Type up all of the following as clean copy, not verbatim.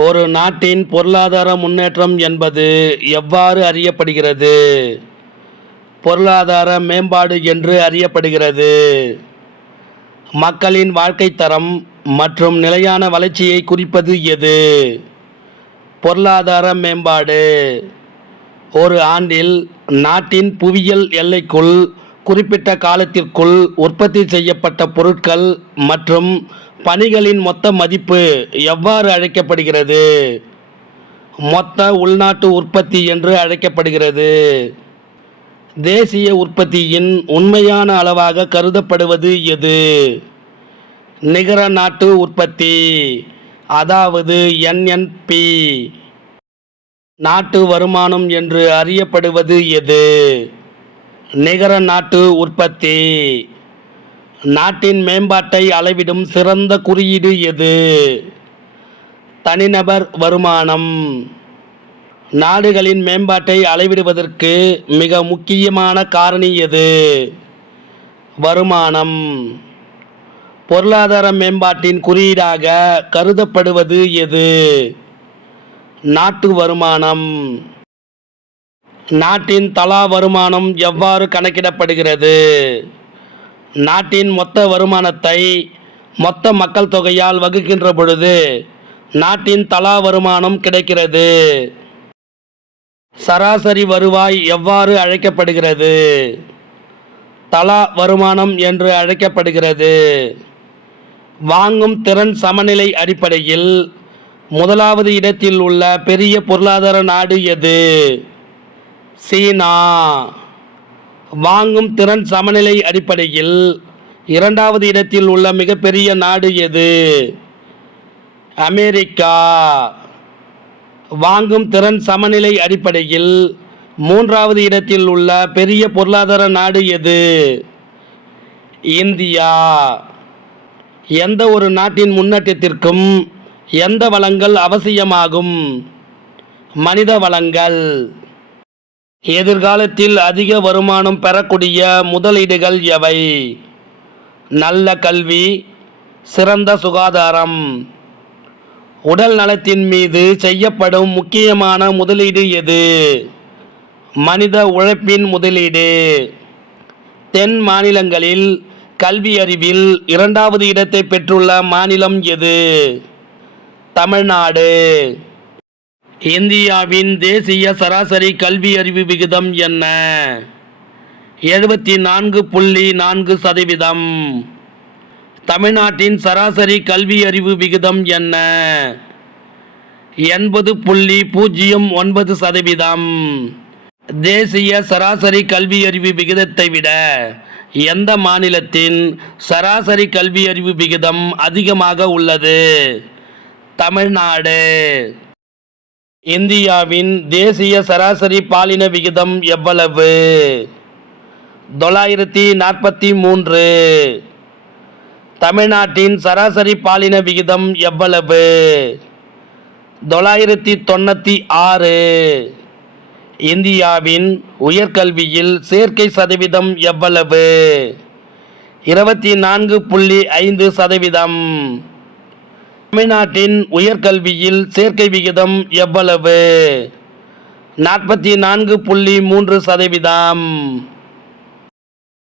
ஒரு நாட்டின் பொருளாதார முன்னேற்றம் என்பது எவ்வாறு அறியப்படுகிறது? பொருளாதார மேம்பாடு என்று அறியப்படுகிறது. மக்களின் வாழ்க்கைத் தரம் மற்றும் நிலையான வளர்ச்சியை குறிப்பது எது? பொருளாதார மேம்பாடு ஒரு ஆண்டில் நாட்டின் புவியியல் எல்லைக்குள் குறிப்பிட்ட காலத்திற்குள் உற்பத்தி செய்யப்பட்ட பொருட்கள் மற்றும் பணிகளின் மொத்த மதிப்பு எவ்வாறு அழைக்கப்படுகிறது? மொத்த உள்நாட்டு உற்பத்தி என்று அழைக்கப்படுகிறது. தேசிய உற்பத்தியின் உண்மையான அளவாக கருதப்படுவது எது? நிகர நாட்டு உற்பத்தி, அதாவது NNP. நாட்டு வருமானம் என்று அறியப்படுவது எது? நிகர நாட்டு உற்பத்தி. நாட்டின் மேம்பாட்டை அளவிடும் சிறந்த குறியீடு எது? தனிநபர் வருமானம். நாடுகளின் மேம்பாட்டை அளவிடுவதற்கு மிக முக்கியமான காரணி எது? வருமானம். பொருளாதார மேம்பாட்டின் குறியீடாக கருதப்படுவது எது? நாட்டு வருமானம். நாட்டின் தலா வருமானம் எவ்வாறு கணக்கிடப்படுகிறது? நாட்டின் மொத்த வருமானத்தை மொத்த மக்கள் தொகையால் வகுக்கின்ற பொழுது நாட்டின் தலா வருமானம் கிடைக்கிறது. சராசரி வருவாய் எவ்வாறு அழைக்கப்படுகிறது? தலா வருமானம் என்று அழைக்கப்படுகிறது. வாங்கும் திறன் சமநிலை அடிப்படையில் முதலாவது இடத்தில் உள்ள பெரிய பொருளாதார நாடு எது? சீனா. வாங்கும் திறன் சமநிலை அடிப்படையில் இரண்டாவது இடத்தில் உள்ள மிகப்பெரிய நாடு எது? அமெரிக்கா. வாங்கும் திறன் சமநிலை அடிப்படையில் மூன்றாவது இடத்தில் உள்ள பெரிய பொருளாதார நாடு எது? இந்தியா. எந்த ஒரு நாட்டின் முன்னேற்றத்திற்கும் எந்த வளங்கள் அவசியமாகும்? மனித வளங்கள். எதிர்காலத்தில் அதிக வருமானம் பெறக்கூடிய முதலீடுகள் எவை? நல்ல கல்வி, சிறந்த சுகாதாரம். உடல் நலத்தின் மீது செய்யப்படும் முக்கியமான முதலீடு எது? மனித உழைப்பின் முதலீடு. தென் மாநிலங்களில் கல்வி அறிவில் இரண்டாவது இடத்தை பெற்றுள்ள மாநிலம் எது? தமிழ்நாடு. இந்தியாவின் தேசிய சராசரி கல்வி அறிவு விகிதம் என்ன? 74.4%. தமிழ்நாட்டின் சராசரி கல்வி அறிவு விகிதம் என்ன? 80.09%. தேசிய சராசரி கல்வி அறிவு விகிதத்தை விட எந்த மாநிலத்தின் சராசரி கல்வி அறிவு விகிதம் அதிகமாக உள்ளது? தமிழ்நாடு. இந்தியாவின் தேசிய சராசரி பாலின விகிதம் எவ்வளவு? 943. தமிழ்நாட்டின் சராசரி பாலின விகிதம் எவ்வளவு? 996. இந்தியாவின் உயர்கல்வியில் சேர்க்கை சதவீதம் எவ்வளவு? 24.5%. தமிழ்நாட்டின் உயர்கல்வியில் சேர்க்கை விகிதம் எவ்வளவு? 44.3%.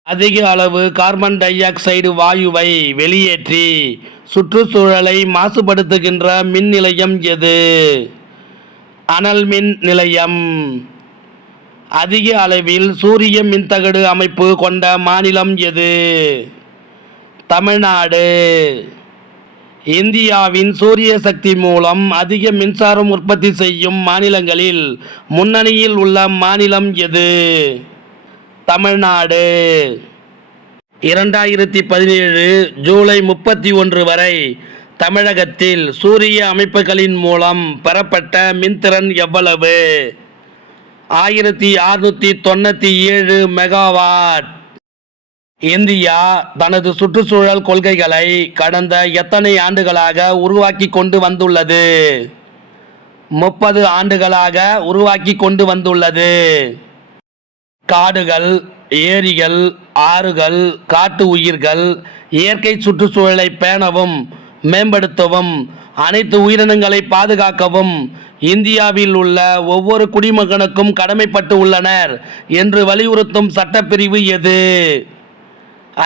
அதிக அளவு கார்பன் டை ஆக்சைடு வாயுவை வெளியேற்றி சுற்றுச்சூழலை மாசுபடுத்துகின்ற மின் நிலையம் எது? அனல் மின் நிலையம். அதிக அளவில் சூரிய மின்தகடு அமைப்பு கொண்ட மாநிலம் எது? தமிழ்நாடு. இந்தியாவின் சூரிய சக்தி மூலம் அதிக மின்சாரம் உற்பத்தி செய்யும் மாநிலங்களில் முன்னணியில் உள்ள மாநிலம் எது? தமிழ்நாடு. 2017 ஜூலை 31 வரை தமிழகத்தில் சூரிய அமைப்புகளின் மூலம் பெறப்பட்ட மின்திறன் எவ்வளவு? 1697 மெகாவாட். இந்தியா தனது சுற்றுச்சூழல் கொள்கைகளை கடந்த எத்தனை ஆண்டுகளாக உருவாக்கி கொண்டு வந்துள்ளது? 30 ஆண்டுகளாக உருவாக்கி கொண்டு வந்துள்ளது. காடுகள், ஏரிகள், ஆறுகள், காட்டு உயிர்கள், இயற்கை சுற்றுச்சூழலை பேணவும் மேம்படுத்தவும் அனைத்து உயிரினங்களை பாதுகாக்கவும் இந்தியாவில் உள்ள ஒவ்வொரு குடிமகனுக்கும் கடமைப்பட்டு உள்ளனர் என்று வலியுறுத்தும் சட்டப்பிரிவு எது?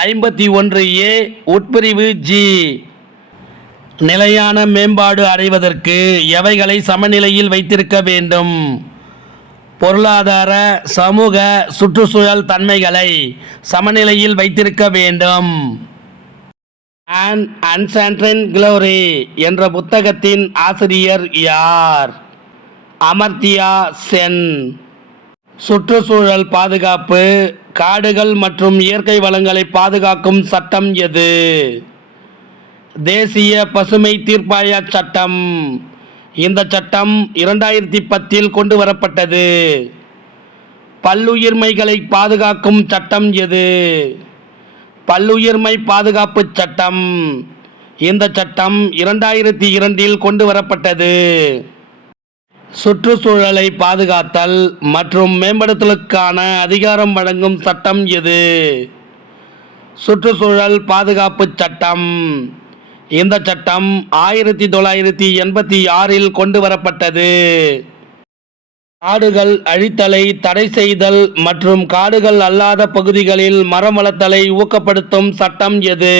51A உட்பிரிவு G. நிலையான மேம்பாடு அடைவதற்கு எவைகளை சமநிலையில் வைத்திருக்க வேண்டும்? பொருளாதார, சமூக, சுற்றுச்சூழல் தன்மைகளை சமநிலையில் வைத்திருக்க வேண்டும். An Ancient Glory என்ற புத்தகத்தின் ஆசிரியர் யார்? அமர்த்தியா சென். சுற்றுச்சூழல் பாதுகாப்பு, காடுகள் மற்றும் இயற்கை வளங்களை பாதுகாக்கும் சட்டம் எது? தேசிய பசுமை தீர்ப்பாய சட்டம். இந்த சட்டம் 2010 கொண்டு வரப்பட்டது. பல்லுயிர்மைகளை பாதுகாக்கும் சட்டம் எது? பல்லுயிர்மை பாதுகாப்பு சட்டம். இந்த சட்டம் 2002 கொண்டு வரப்பட்டது. சுற்றுச்சூழலை பாதுகாத்தல் மற்றும் மேம்படுத்தலுக்கான அதிகாரம் வழங்கும் சட்டம் எது? சுற்றுச்சூழல் பாதுகாப்பு சட்டம். இந்த சட்டம் 1986 கொண்டு வரப்பட்டது. காடுகள் அழித்தலை தடை செய்தல் மற்றும் காடுகள் அல்லாத பகுதிகளில் மரம் வளர்த்தலை ஊக்கப்படுத்தும் சட்டம் எது?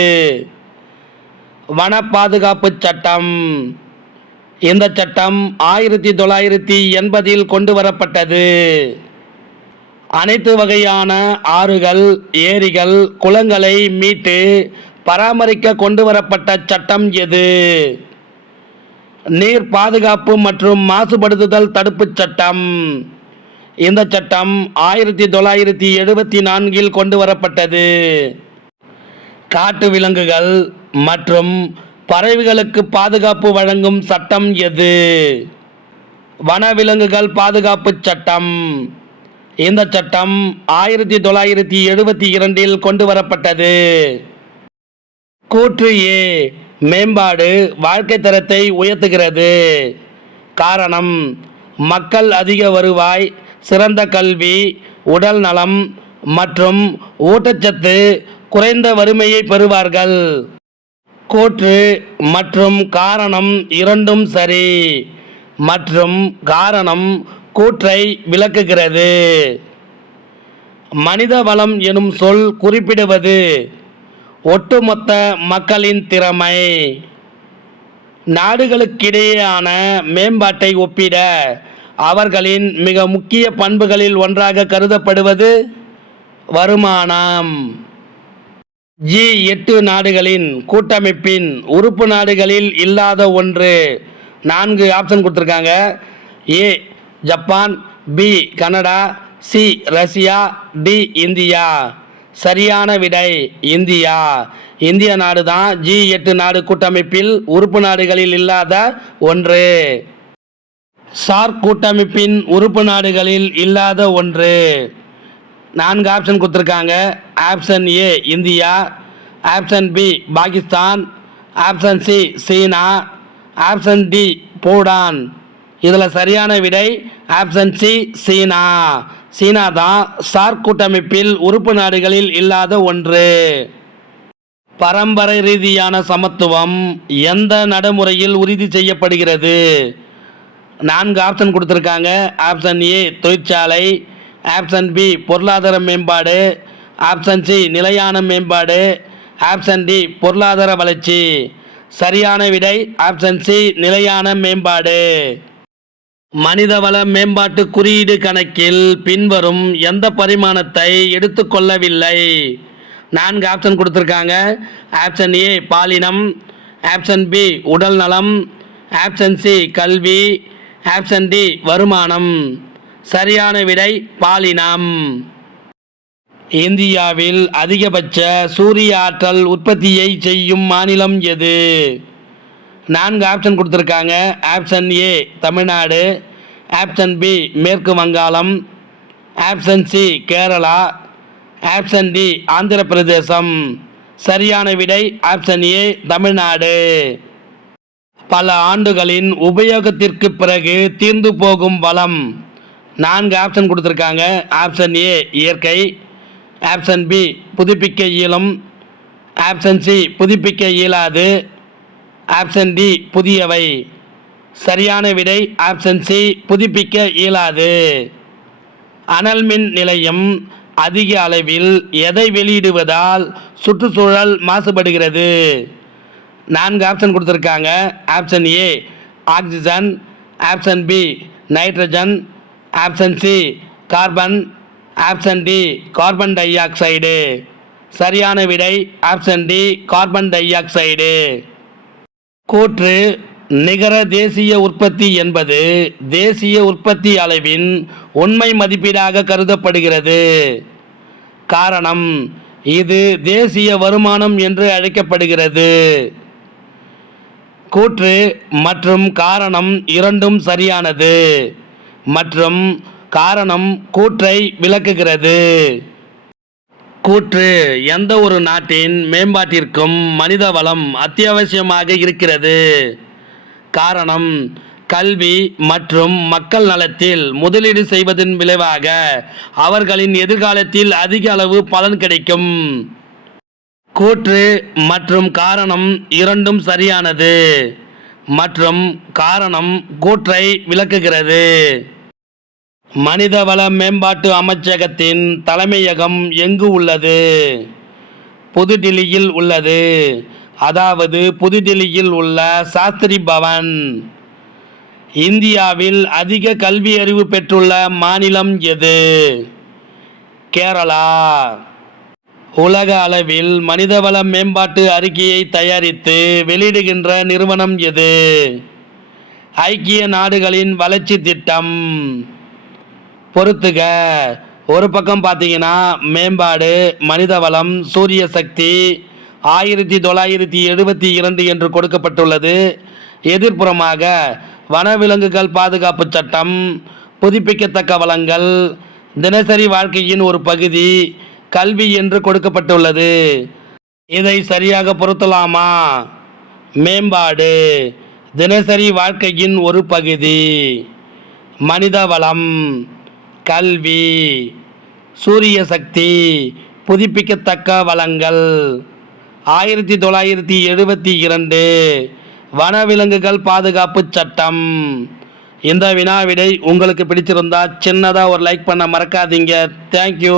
வன பாதுகாப்பு சட்டம். இந்த சட்டம் 1980 கொண்டு வரப்பட்டது. அனைத்து வகையான ஆறுகள், ஏரிகள், குளங்களை மீட்டு பராமரிக்க கொண்டு வரப்பட்ட சட்டம் எது? நீர் பாதுகாப்பு மற்றும் மாசுபடுத்துதல் தடுப்பு சட்டம். இந்த சட்டம் 1974 கொண்டு வரப்பட்டது. காட்டு விலங்குகள் மற்றும் பறவைகளுக்கு பாதுகாப்பு வழங்கும் சட்டம் எது? வனவிலங்குகள் பாதுகாப்பு சட்டம். இந்த சட்டம் 1972 கொண்டு வரப்பட்டது. கூற்று A. மேம்பாடு வாழ்க்கை தரத்தை உயர்த்துகிறது. காரணம்: மக்கள் அதிக வருவாய், சிறந்த கல்வி, உடல் நலம் மற்றும் ஊட்டச்சத்து குறைந்த வறுமையை பெறுவார்கள். கூற்று மற்றும் காரணம் இரண்டும் சரி, மற்றும் காரணம் கூற்றை விளக்குகிறது. மனித வளம் எனும் சொல் குறிப்பிடுவது ஒட்டுமொத்த மக்களின் திறமை. நாடுகளுக்கிடையேயான மேம்பாட்டை ஒப்பிட அவர்களின் மிக முக்கிய பண்புகளில் ஒன்றாக கருதப்படுவது வருமானம். G8 நாடுகளின் கூட்டமைப்பின் உறுப்பு நாடுகளில் இல்லாத ஒன்று. 4 ஆப்ஷன் கொடுத்துருக்காங்க. A. Japan, B. Canada, C. Russia, D. India. சரியான விடை இந்தியா. இந்திய நாடு தான் G8 நாடு கூட்டமைப்பில் உறுப்பு நாடுகளில் இல்லாத ஒன்று. சார்க் கூட்டமைப்பின் உறுப்பு நாடுகளில் இல்லாத ஒன்று. 4 ஆப்ஷன் கொடுத்துருக்காங்க. Option A India, option B Pakistan, option C China, option D Bhutan. இதில் சரியான விடை ஆப்ஷன் C சீனா. சீனா தான் சார்க் கூட்டமைப்பில் உறுப்பு நாடுகளில் இல்லாத ஒன்று. பரம்பரை ரீதியான சமத்துவம் எந்த நடைமுறையில் உறுதி செய்யப்படுகிறது? 4 ஆப்ஷன் கொடுத்துருக்காங்க. ஆப்ஷன் A தொழிற்சாலை, ஆப்ஷன் B பொருளாதார மேம்பாடு, ஆப்ஷன் C நிலையான மேம்பாடு, ஆப்ஷன் D பொருளாதார வளர்ச்சி. சரியான விடை ஆப்ஷன் C நிலையான மேம்பாடு. மனிதவள மேம்பாட்டு குறியீடு கணக்கில் பின்வரும் எந்த பரிமாணத்தை எடுத்துக்கொள்ளவில்லை? 4 ஆப்ஷன் கொடுத்துருக்காங்க. ஆப்ஷன் A பாலினம், ஆப்ஷன் B உடல் நலம், ஆப்ஷன் C கல்வி, ஆப்ஷன் D வருமானம். சரியான விடை பாலினம். இந்தியாவில் அதிகபட்ச சூரிய ஆற்றல் உற்பத்தியை செய்யும் மாநிலம் எது? 4 ஆப்ஷன் கொடுத்துருக்காங்க. Option A Tamil Nadu, option B மேற்கு வங்காளம், option C Kerala, option D Andhra பிரதேசம். சரியான விடை ஆப்ஷன் A தமிழ்நாடு. பல ஆண்டுகளின் உபயோகத்திற்கு பிறகு தீர்ந்து போகும் வளம். 4 ஆப்ஷன் கொடுத்துருக்காங்க. ஆப்ஷன் A இயற்கை, ஆப்ஷன் B புதுப்பிக்க இயலும், ஆப்ஷன் C புதுப்பிக்க இயலாது, ஆப்ஷன் டி புதியவை. சரியான விடை ஆப்ஷன் சி புதுப்பிக்க இயலாது. அனல் மின் நிலையம் அதிக அளவில் எதை வெளியிடுவதால் சுற்றுச்சூழல் மாசுபடுகிறது? 4 ஆப்ஷன் கொடுத்துருக்காங்க. Option A oxygen, option B nitrogen, option C carbon, option D carbon dioxide. சரியான விடை option D carbon dioxide. கூற்று நிகர தேசிய உற்பத்தி என்பது தேசிய உற்பத்தி அளவின் உண்மை மதிப்பீடாக கருதப்படுகிறது. காரணம் இது தேசிய வருமானம் என்று அழைக்கப்படுகிறது. கூற்று மற்றும் காரணம் இரண்டும் சரியானது மற்றும் காரணம் கூற்றை விளக்குகிறது. கூற்று எந்த ஒரு நாட்டின் மேம்பாட்டிற்கும் மனித வளம் அத்தியாவசியமாக இருக்கிறது. காரணம் கல்வி மற்றும் மக்கள் நலத்தில் முதலீடு செய்வதன் விளைவாக அவர்களின் எதிர்காலத்தில் அதிக அளவு பலன் கிடைக்கும். கூற்று மற்றும் காரணம் இரண்டும் சரியானது மற்றும் காரணம் கூற்றை விளக்குகிறது. மனிதவள மேம்பாட்டு அமைச்சகத்தின் தலைமையகம் எங்கு உள்ளது? புதுடில்லியில் உள்ளது. அதாவது புதுடில்லியில் உள்ள சாஸ்திரி பவன். இந்தியாவில் அதிக கல்வி அறிவு பெற்றுள்ள மாநிலம் எது? கேரளா. உலக அளவில் மனிதவள மேம்பாட்டு அறிக்கையை தயாரித்து வெளியிடுகின்ற நிறுவனம் எது? ஐக்கிய நாடுகளின் வளர்ச்சி திட்டம். பொறுத்துக. ஒரு பக்கம் பார்த்தீங்கன்னா மேம்பாடு, மனிதவளம், சூரிய சக்தி 1972 என்று கொடுக்கப்பட்டுள்ளது. எதிர்ப்புறமாக வனவிலங்குகள் பாதுகாப்பு சட்டம், புதுப்பிக்கத்தக்க வளங்கள், தினசரி வாழ்க்கையின் ஒரு பகுதி, கல்வி என்று கொடுக்கப்பட்டுள்ளது. இதை சரியாக பொருத்தலாமா? மேம்பாடு தினசரி வாழ்க்கையின் ஒரு பகுதி, மனிதவளம், கல்வி, சூரிய சக்தி, புதுப்பிக்கத்தக்க வளங்கள். 1972 வனவிலங்குகள் பாதுகாப்பு சட்டம். இந்த வினா விடை உங்களுக்கு பிடிச்சிருந்தா சின்னதாக ஒரு லைக் பண்ண மறக்காதீங்க. தேங்க்யூ.